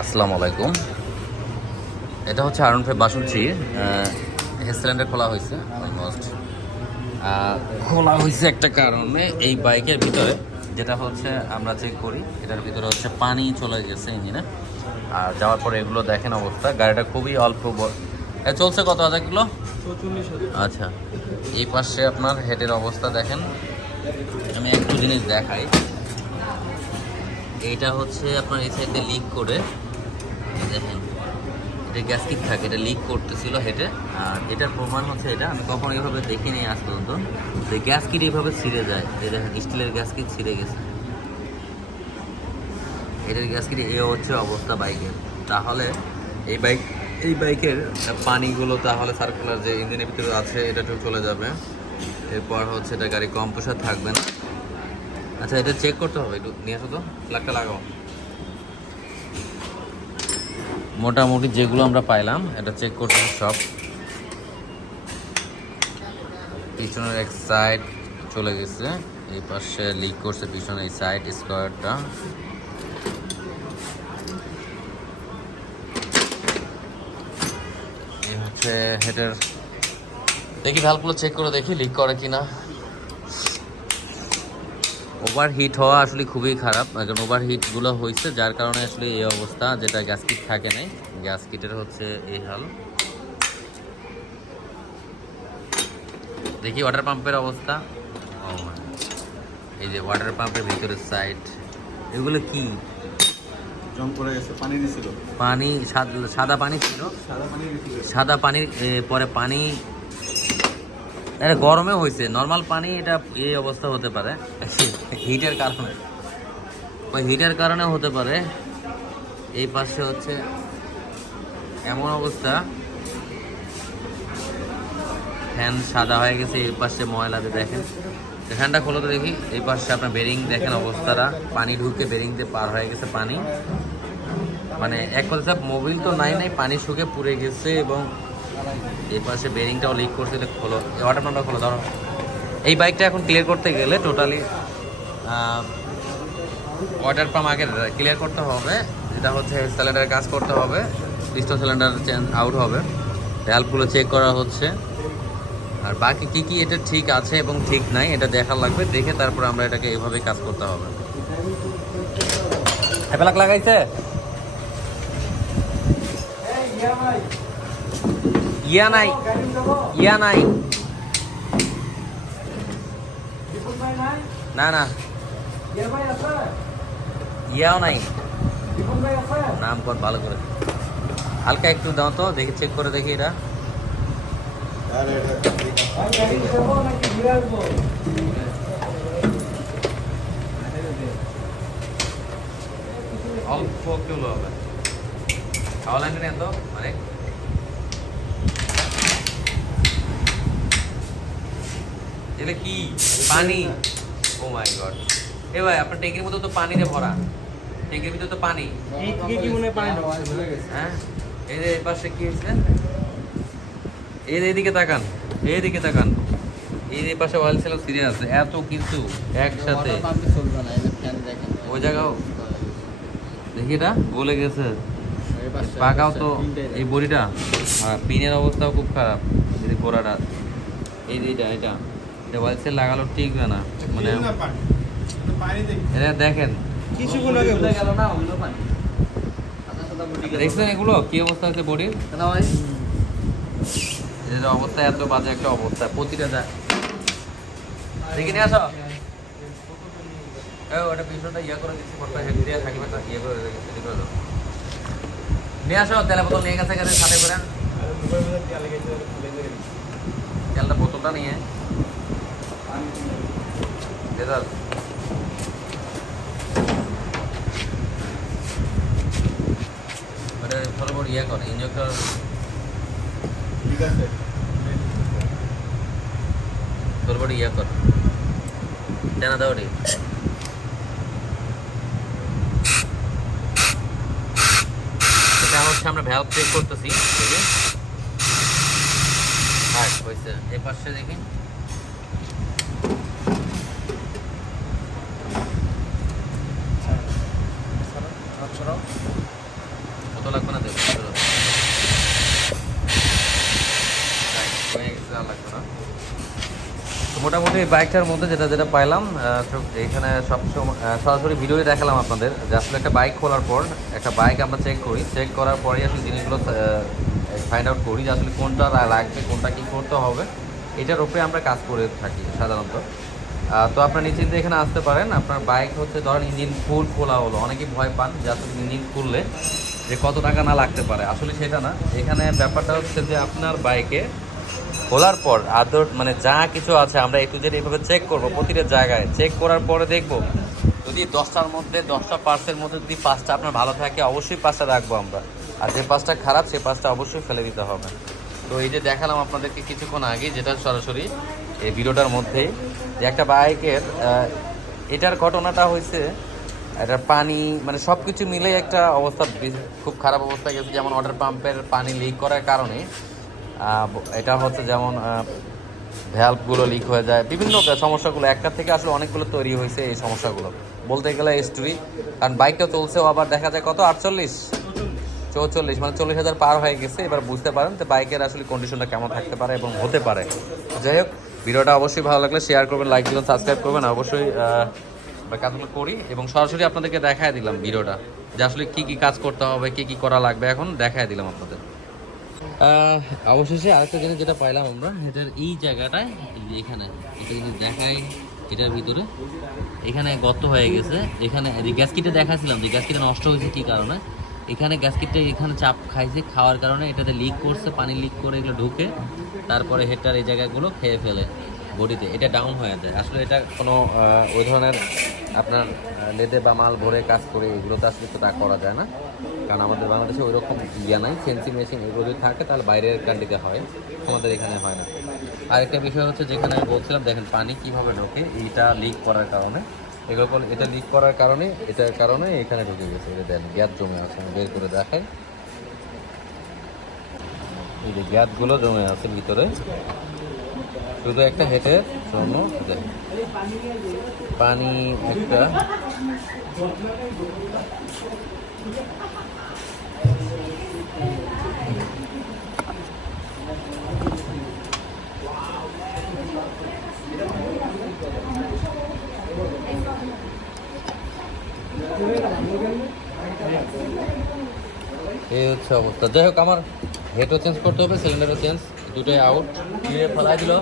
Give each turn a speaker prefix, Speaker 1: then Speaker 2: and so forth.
Speaker 1: আসসালামু আলাইকুম। এটা হচ্ছে আরন ফাইভ বাসন্তী হেড সিলিন্ডার খোলা হয়েছে অলমোস্ট খোলা হয়েছে একটা কারণে এই বাইকের ভিতরে যেটা হচ্ছে আমরা চেক করি এটার ভিতরে হচ্ছে পানি চলে গেছে ইঞ্জিনে। আর যাওয়ার পরে এগুলো দেখেন অবস্থা গাড়িটা খুবই অল্প চলছে কত হাজার কিলো? আচ্ছা এই পাশে আপনার হেডের অবস্থা দেখেন। আমি একটু জিনিস দেখাই। এইটা হচ্ছে আপনার এই সাইডে লিক করে দেখেন এটা গ্যাসকিট থাকে, এটা লিক করতেছিল হেঁটে। আর এটার প্রমাণ হচ্ছে এটা, আমি কখনো এইভাবে দেখিনি আজ পর্যন্ত। যে গ্যাসকিট এইভাবে ছিঁড়ে যায়। যে দেখেন, স্টিলের গ্যাসকিট ছিঁড়ে গেছে। এটার গ্যাসকিট এই হচ্ছে অবস্থা বাইকের। তাহলে এই বাইক, এই বাইকের পানিগুলো তাহলে সার্কুলার যে ইঞ্জিনের ভিতরে আছে, এটা একটু চলে যাবে। এরপর হচ্ছে এটা গাড়ি কম প্রেশার থাকবে না। আচ্ছা এটা চেক করতে হবে একটু। নিয়ে আসো তো লাগাও। মোটামুটি যেগুলো আমরা পাইলাম, এটা চেক হবে সব। পিছনের এক সাইড চলে গেছে, এই পাশে লিক করছে পিছনে এই সাইড স্কোয়ারটা হচ্ছে হেডের দেখি ভালগুলো চেক করে দেখি লিক করে কিনা। ওভার হিট হওয়া আসলে খুবই খারাপ। কারণ ওভার হিটগুলো হয়েছে যার কারণে আসলে এই অবস্থা যেটা গ্যাস কিট থাকে নাই। গ্যাস কিটের হচ্ছে এই হাল। দেখি ওয়াটার পাম্পের অবস্থা। এই যে ওয়াটার পাম্পের ভিতরের সাইড এগুলো কি?
Speaker 2: পানি
Speaker 1: সাদা পানি ছিল।
Speaker 2: সাদা পানি
Speaker 1: পানির পরে পানি এটা গরমে হয়েছে নর্মাল পানি এটা এই অবস্থা হতে পারে। হিটের কারণে। ওই হিটের কারণে হতে পারে। এই পাশে হচ্ছে এমন অবস্থা। ফ্যান সাদা হয়ে গেছে, এই পাশে ময়লাতে দেখেন। ফ্যানটা খোলো তো দেখি। এই পাশে আপনার বেরিং দেখেন অবস্থাটা। পানি ঢুকে বেরিংতে পার হয়ে গেছে পানি। মানে এক কথা মোবিল তো নাই নাই, পানি শুকে পুড়ে গেছে এবং এই পাশে বেরিংটাও লিক করছে খোলো। ওয়াটার পাম্পটা খোলো ধরো এই বাইকটা এখন ক্লিয়ার করতে গেলে টোটালি ওয়াটার পাম্প আগে ক্লিয়ার করতে হবে। যেটা হচ্ছে সিলিন্ডারের কাজ করতে হবে। পিস্টন সিলিন্ডার চেঞ্জ আউট হবে। ভ্যালভগুলো চেক করা হচ্ছে। আর বাকি কি কি এটা ঠিক আছে এবং ঠিক নাই, এটা দেখা লাগবে। দেখে তারপর আমরা এটাকে এইভাবে কাজ করতে হবে। হ্যাপেলাক লাগাইছে? ইয়া নাই ইয়া নাই। না না। ইয়াও নাই। নাম কর ভালো করে হালকা একটু দাও তো, দেখি চেক করে দেখি এটা। অল্প কিলো হবে। খাওয়া লাগবে না তো মানে এটা কি? পানি? ও মাই গড এ ভাই আপনার ট্যাঙ্কির মধ্যে তো পানিতে ভরা। ট্যাঙ্কির ভিতরে তো পানি। হ্যাঁ এই যে পাশে কি হয়েছে? এই এদিকে তাকান। এইদিকে তাকান। এই যে পাশে অয়েল ছিল সিরিয়াস এত কিছু একসাথে। ওই জায়গাও। দেখি এটা বলে গেছে। পাকাও তো এই বড়িটা। আর পিনের অবস্থাও খুব খারাপ। এই যে গোড়াটা। এই যে এটা এটা। অয়েল লাগালো টিকবে না মানে এটা দেখেন।
Speaker 2: কিছুক্ষণ আগে
Speaker 1: গেল না ওগুলো পানি। দেখছেন এগুলো? কি অবস্থা হচ্ছে বডির? এদের অবস্থা এত বাজে একটা অবস্থা প্রতিটা দেখে নিয়ে আসো। ওটা পিছনটা ইয়ে করে দিচ্ছি ফটো হেড দিয়ে থাকবে তো ইয়ে করে নিয়ে আসো তেলের বোতল নিয়ে গেছে গেছে সাথে করে তেলটা বোতলটা নিয়ে। দেদার ওটা সর্বোচ্চ ইয়ে করে ইঞ্জেক্টর
Speaker 2: ঠিক আছে।
Speaker 1: সর্বোচ্চ ইয়ে কর জানা দাও রে এটা হচ্ছে আমরা ভ্যালভ চেক করতেছি দেখি। হ্যাঁ হয়েছে এই পাশে দেখি। কত লাগবে না মোটামুটি বাইকটার মধ্যে যেটা যেটা পাইলাম এখানে সবসময় সরাসরি ভিডিওই দেখালাম আপনাদের। যে আসলে একটা বাইক খোলার পর, একটা বাইক আমরা চেক করি। চেক করার পরেই আসলে জিনিসগুলো ফাইন্ড আউট করি যে আসলে কোনটা লাগবে, কোনটা কী করতে হবে। এটার উপরে আমরা কাজ করে থাকি সাধারণত। তো আপনার নিশ্চিন্তে এখানে আসতে পারেন। আপনার বাইক হচ্ছে, ধরেন ইঞ্জিন ফুল খোলা হলো, অনেকেই ভয় পান যে আসলে ইঞ্জিন খুললে যে কত টাকা না লাগতে পারে। আসলে সেটা না। এখানে ব্যাপারটা হচ্ছে যে আপনার বাইকে খোলার পর আদর মানে যা কিছু আছে, আমরা একটু যেটা এইভাবে চেক করব, প্রতিটা জায়গায়। চেক করার পরে দেখব, যদি দশটার মধ্যে, দশটা পার্সের মধ্যে যদি পাঁচটা আপনার ভালো থাকে, অবশ্যই পাঁচটা রাখব আমরা। আর যে পাঁচটা খারাপ, সে পাঁচটা অবশ্যই ফেলে দিতে হবে। তো এই যে দেখালাম আপনাদেরকে কিছুক্ষণ আগে, যেটা সরাসরি এই ভিডিওটার মধ্যেই যে একটা বাইকের এটার ঘটনাটা হয়েছে এটার পানি মানে সব কিছু মিলে একটা অবস্থা খুব খারাপ অবস্থা গেছে। যেমন ওয়াটার পাম্পের পানি লিক করার কারণে এটা হচ্ছে যেমন ভ্যালভগুলো লিক হয়ে যায়। বিভিন্ন সমস্যাগুলো, একটা থেকে আসলে অনেকগুলো তৈরি হয়েছে এই সমস্যাগুলো। বলতে গেলে স্টোরি কারণ বাইকটা চলছেও আবার দেখা যায় কত? আটচল্লিশ? চৌচল্লিশ মানে চল্লিশ হাজার পার হয়ে গেছে। এবার বুঝতে পারেন যে বাইকের আসলে কন্ডিশনটা কেমন থাকতে পারে এবং হতে পারে। যাই হোক, ভিডিওটা অবশ্যই ভালো লাগলে শেয়ার করবেন লাইক দিবেন সাবস্ক্রাইব করবেন। অবশ্যই কাজগুলো করি এবং সরাসরি আপনাদেরকে দেখায় দিলাম ভিডিওটা যে আসলে কী কী কাজ করতে হবে, কী কী করা লাগবে। এখন দেখায় দিলাম আপনাদের। অবশেষে আরেকটা জিনিস যেটা পাইলাম আমরা, এটার এই জায়গাটায় এখানে, এটা যদি দেখাই, এটার ভিতরে, এখানে গর্ত হয়ে গেছে। এখানে গ্যাস গ্যাসকিটে দেখাছিলাম যে গ্যাসকিটে নষ্ট হয়েছে কী কারণে? এখানে গ্যাসকিটটা এখানে চাপ খাইছে খাওয়ার কারণে, এটাতে লিক করছে, পানি লিক করে এগুলো ঢুকে, তারপরে হেডটার এই জায়গাগুলো খেয়ে ফেলে বডিতে এটা ডাউন হয়ে যায়। আসলে এটা কোনো ওই ধরনের আপনার লেদে বা মাল ভরে কাজ করে আসলে তো তা করা যায় না। কারণ আমাদের বাংলাদেশে ওই রকম ইয়া নাই সেন্সি মেশিন এগুলো যদি থাকে তাহলে বাইরের কান্ট্রিতে হয়, আমাদের এখানে হয় না। আরেকটা বিষয় হচ্ছে যেখানে আমি বলছিলাম, দেখেন পানি কীভাবে ঢোকে, এইটা লিক করার কারণে। এগুলো এটা লিক করার কারণে, এটার কারণে এখানে ঢুকে গেছে। এটা দেন, গ্যাস জমে আছে বের করে দেখাই। এই যে গ্যাসগুলো জমে আছে ভিতরে। শুধু একটা হেঁটে জন্য পানি একটা। এই হচ্ছে অবস্থা। যাই হোক, আমার হেডও চেঞ্জ করতে হবে সিলিন্ডারও চেঞ্জ দুটোই আউট ফেলাই দিল।